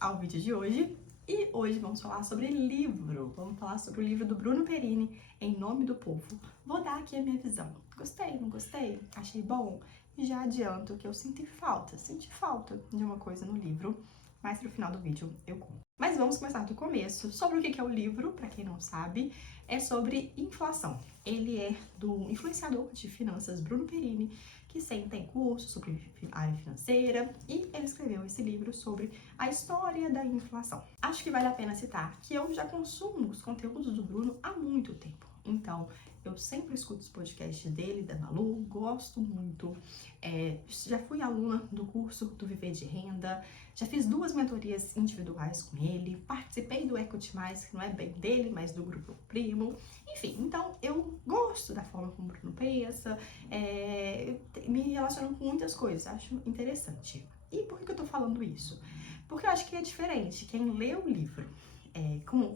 ao vídeo de hoje. E hoje vamos falar sobre livro. Vamos falar sobre o livro do Bruno Perini, Em Nome do Povo. Vou dar aqui a minha visão. Gostei, não gostei? Achei bom? E já adianto que eu senti falta de uma coisa no livro. Mas pro final do vídeo eu conto. Mas vamos começar do começo. Sobre o que é o livro, para quem não sabe, é sobre inflação. Ele é do influenciador de finanças Bruno Perini, que sempre tem curso sobre área financeira, e ele escreveu esse livro sobre a história da inflação. Acho que vale a pena citar que eu já consumo os conteúdos do Bruno há muito tempo. Então, eu sempre escuto os podcasts dele, da Malu, gosto muito. Já fui aluna do curso do Viver de Renda, já fiz 2 mentorias individuais com ele, participei do Equity Mais, que não é bem dele, mas do Grupo Primo. Enfim, então eu gosto da forma como o Bruno pensa, me relaciono com muitas coisas, acho interessante. E por que eu tô falando isso? Porque eu acho que é diferente quem lê o livro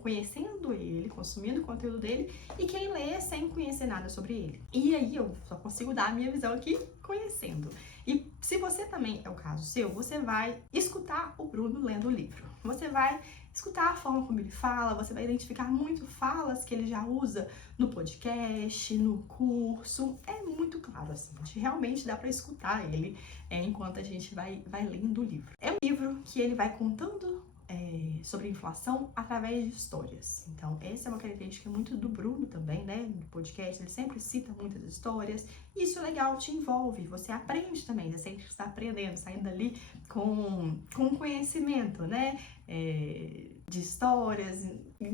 conhecendo ele, consumindo o conteúdo dele, e quem lê sem conhecer nada sobre ele. E aí eu só consigo dar a minha visão aqui conhecendo. E se você também é o caso seu, você vai escutar o Bruno lendo o livro. Você vai escutar a forma como ele fala, você vai identificar muito falas que ele já usa no podcast, no curso. É muito claro, assim, realmente dá para escutar ele enquanto a gente vai lendo o livro. É um livro que ele vai contando sobre inflação através de histórias. Então, essa é uma característica muito do Bruno também, né? No podcast, ele sempre cita muitas histórias. E isso é legal, te envolve, você aprende também, você sempre está aprendendo, saindo dali com conhecimento, né? De histórias,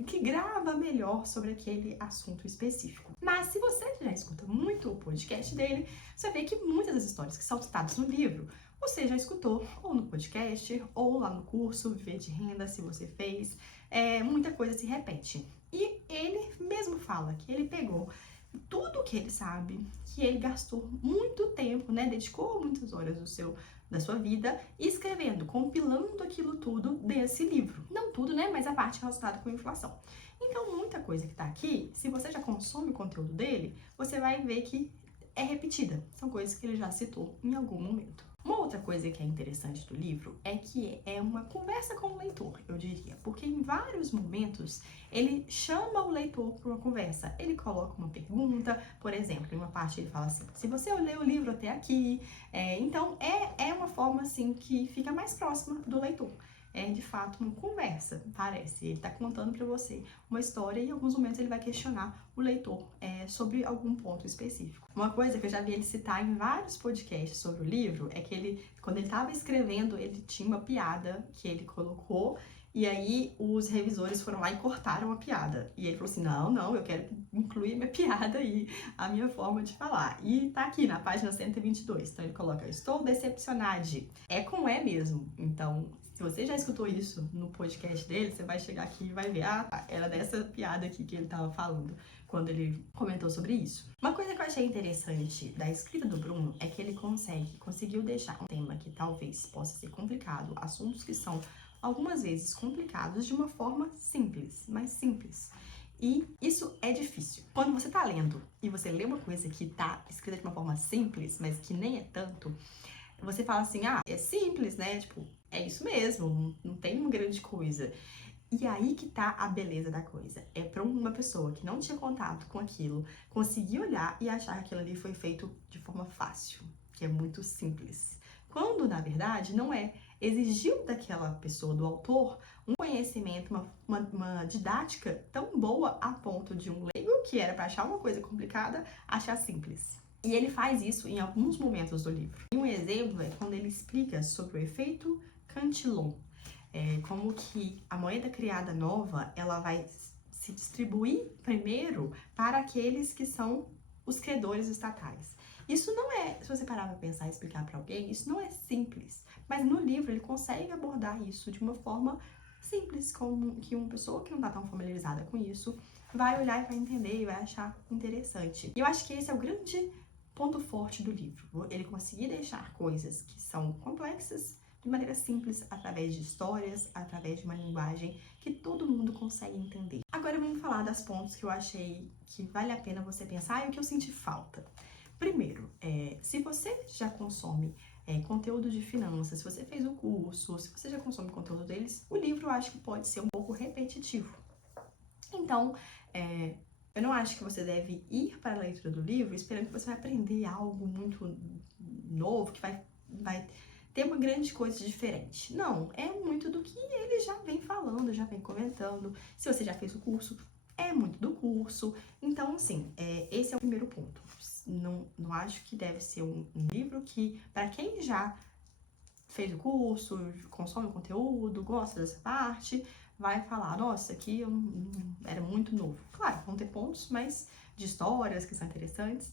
que grava melhor sobre aquele assunto específico. Mas se você já escuta muito o podcast dele, você vê que muitas das histórias que são citadas no livro, você já escutou ou no podcast, ou lá no curso Viver de Renda, se você fez. Muita coisa se repete. E ele mesmo fala que ele pegou tudo que ele sabe, que ele gastou muito tempo, né? Dedicou muitas horas da sua vida escrevendo, compilando aquilo tudo desse livro. Não tudo, né? Mas a parte relacionada com a inflação. Então, muita coisa que tá aqui, se você já consome o conteúdo dele, você vai ver que é repetida. São coisas que ele já citou em algum momento. Uma outra coisa que é interessante do livro é que é uma conversa com o leitor, eu diria, porque em vários momentos ele chama o leitor para uma conversa. Ele coloca uma pergunta, por exemplo, em uma parte ele fala assim: se você leu o livro até aqui, então é uma forma assim que fica mais próxima do leitor. É de fato uma conversa, parece. Ele está contando para você uma história e em alguns momentos ele vai questionar o leitor sobre algum ponto específico. Uma coisa que eu já vi ele citar em vários podcasts sobre o livro é que quando ele estava escrevendo, ele tinha uma piada que ele colocou e aí os revisores foram lá e cortaram a piada. E ele falou assim: não, eu quero incluir minha piada aí, a minha forma de falar. E tá aqui na página 122. Então ele coloca: estou decepcionado. É com E mesmo. Então, se você já escutou isso no podcast dele, você vai chegar aqui e vai ver, era dessa piada aqui que ele estava falando quando ele comentou sobre isso. Uma coisa que eu achei interessante da escrita do Bruno é que ele conseguiu deixar um tema que talvez possa ser complicado, assuntos que são algumas vezes complicados, de uma forma simples, mais simples. E isso é difícil. Quando você tá lendo e você lê uma coisa que tá escrita de uma forma simples, mas que nem é tanto, você fala assim: é simples, né? Tipo, é isso mesmo, não tem uma grande coisa. E aí que tá a beleza da coisa. É pra uma pessoa que não tinha contato com aquilo, conseguir olhar e achar que aquilo ali foi feito de forma fácil, que é muito simples. Quando, na verdade, não é. Exigiu daquela pessoa, do autor, um conhecimento, uma didática tão boa a ponto de um leigo, que era pra achar uma coisa complicada, achar simples. E ele faz isso em alguns momentos do livro. E um exemplo é quando ele explica sobre o efeito Cantillon. Como que a moeda criada nova, ela vai se distribuir primeiro para aqueles que são os credores estatais. Isso não é, se você parar para pensar e explicar para alguém, isso não é simples. Mas no livro ele consegue abordar isso de uma forma simples, como que uma pessoa que não está tão familiarizada com isso vai olhar e vai entender e vai achar interessante. E eu acho que esse é o grande ponto forte do livro. Ele conseguir deixar coisas que são complexas de maneira simples, através de histórias, através de uma linguagem que todo mundo consegue entender. Agora vamos falar das pontos que eu achei que vale a pena você pensar e o que eu senti falta. Primeiro, se você já consome conteúdo de finanças, se você fez o curso, se você já consome conteúdo deles, o livro eu acho que pode ser um pouco repetitivo. Então, eu não acho que você deve ir para a leitura do livro esperando que você vai aprender algo muito novo, que vai ter uma grande coisa diferente. Não, é muito do que ele já vem falando, já vem comentando. Se você já fez o curso, é muito do curso. Então, assim, esse é o primeiro ponto. Não acho que deve ser um livro que, para quem já fez o curso, consome o conteúdo, gosta dessa parte, vai falar, nossa, aqui era muito novo. Claro, vão ter pontos, mas de histórias que são interessantes,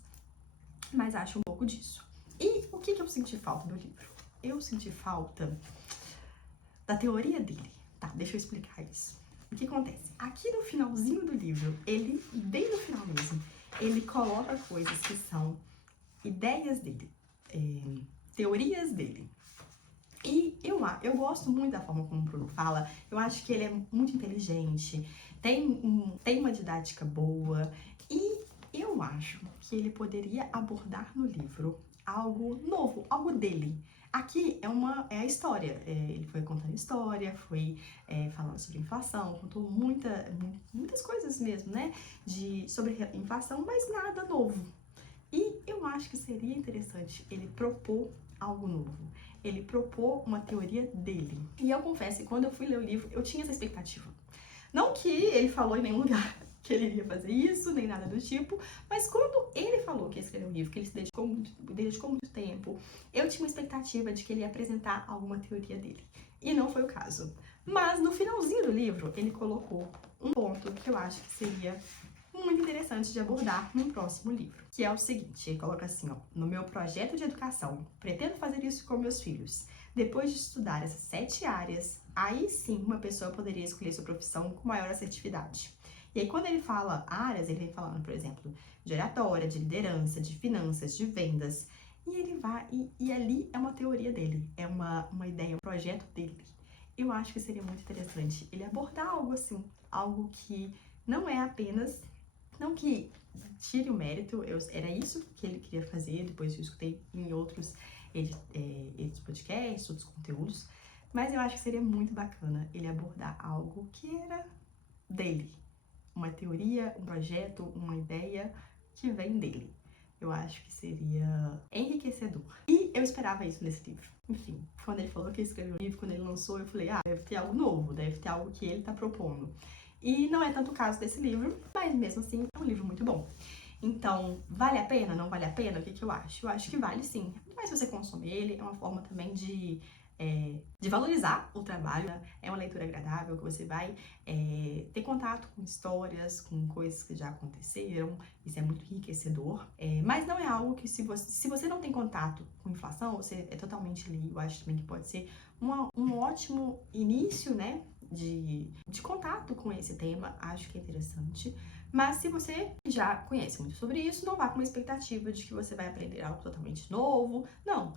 mas acho um pouco disso. E o que eu senti falta do livro? Eu senti falta da teoria dele. Tá, deixa eu explicar isso. O que acontece? Aqui no finalzinho do livro, ele, bem no final mesmo, ele coloca coisas que são ideias dele, teorias dele. E eu gosto muito da forma como o Bruno fala, eu acho que ele é muito inteligente, tem uma didática boa, e eu acho que ele poderia abordar no livro algo novo, algo dele. Aqui é a história, ele foi contando história, foi falando sobre inflação, contou muitas coisas mesmo, né, sobre inflação, mas nada novo. E eu acho que seria interessante ele propor algo novo. Ele propor uma teoria dele. E eu confesso que quando eu fui ler o livro, eu tinha essa expectativa. Não que ele falou em nenhum lugar que ele iria fazer isso, nem nada do tipo, mas quando ele falou que ia escrever um livro, que ele se dedicou muito tempo, eu tinha uma expectativa de que ele ia apresentar alguma teoria dele. E não foi o caso. Mas no finalzinho do livro, ele colocou um ponto que eu acho que seria muito interessante de abordar num próximo livro, que é o seguinte, ele coloca assim, ó, no meu projeto de educação, pretendo fazer isso com meus filhos. Depois de estudar essas 7 áreas, aí sim uma pessoa poderia escolher sua profissão com maior assertividade. E aí quando ele fala áreas, ele vem falando, por exemplo, de oratória, de liderança, de finanças, de vendas, e ele vai, e ali é uma teoria dele, é uma ideia, um projeto dele. Eu acho que seria muito interessante ele abordar algo assim, algo que não é apenas, não que tire o mérito, era isso que ele queria fazer, depois eu escutei em outros podcasts, outros conteúdos, mas eu acho que seria muito bacana ele abordar algo que era dele, uma teoria, um projeto, uma ideia que vem dele. Eu acho que seria enriquecedor. E eu esperava isso nesse livro. Enfim, quando ele falou que ia escrever um livro, quando ele lançou, eu falei, deve ter algo novo, deve ter algo que ele tá propondo. E não é tanto o caso desse livro, mas mesmo assim é um livro muito bom. Então, vale a pena? Não vale a pena? O que eu acho? Eu acho que vale sim. Mas se você consome ele, é uma forma também de valorizar o trabalho. É uma leitura agradável, que você vai ter contato com histórias, com coisas que já aconteceram. Isso é muito enriquecedor. Mas não é algo que, se você não tem contato com inflação, você é totalmente livre. Eu acho também que pode ser um ótimo início, né, de contato com esse tema. Acho que é interessante. Mas se você já conhece muito sobre isso, não vá com uma expectativa de que você vai aprender algo totalmente novo. Não,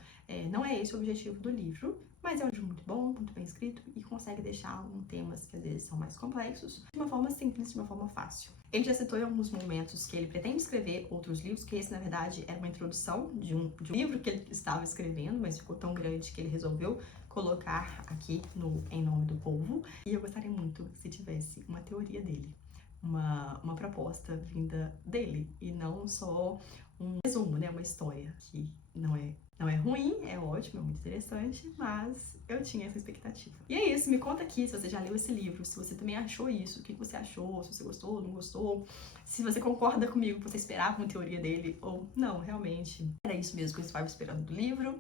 não é esse o objetivo do livro, mas é um livro muito bom, muito bem escrito e consegue deixar alguns temas que às vezes são mais complexos de uma forma simples, de uma forma fácil. Ele já citou em alguns momentos que ele pretende escrever outros livros, que esse, na verdade, era uma introdução de um livro que ele estava escrevendo, mas ficou tão grande que ele resolveu colocar aqui no Em Nome do Povo. E eu gostaria muito se tivesse uma teoria dele, uma proposta vinda dele, e não só um resumo, né, uma história que não é ruim, é ótimo, é muito interessante, mas eu tinha essa expectativa. E é isso, me conta aqui se você já leu esse livro, se você também achou isso, o que você achou, se você gostou, não gostou, se você concorda comigo, você esperava uma teoria dele, ou não, realmente, era isso mesmo que eu estava esperando do livro.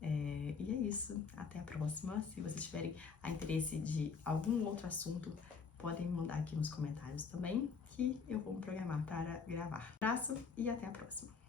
E é isso, até a próxima. Se vocês tiverem interesse de algum outro assunto, podem me mandar aqui nos comentários também, que eu vou me programar para gravar. Abraço e até a próxima!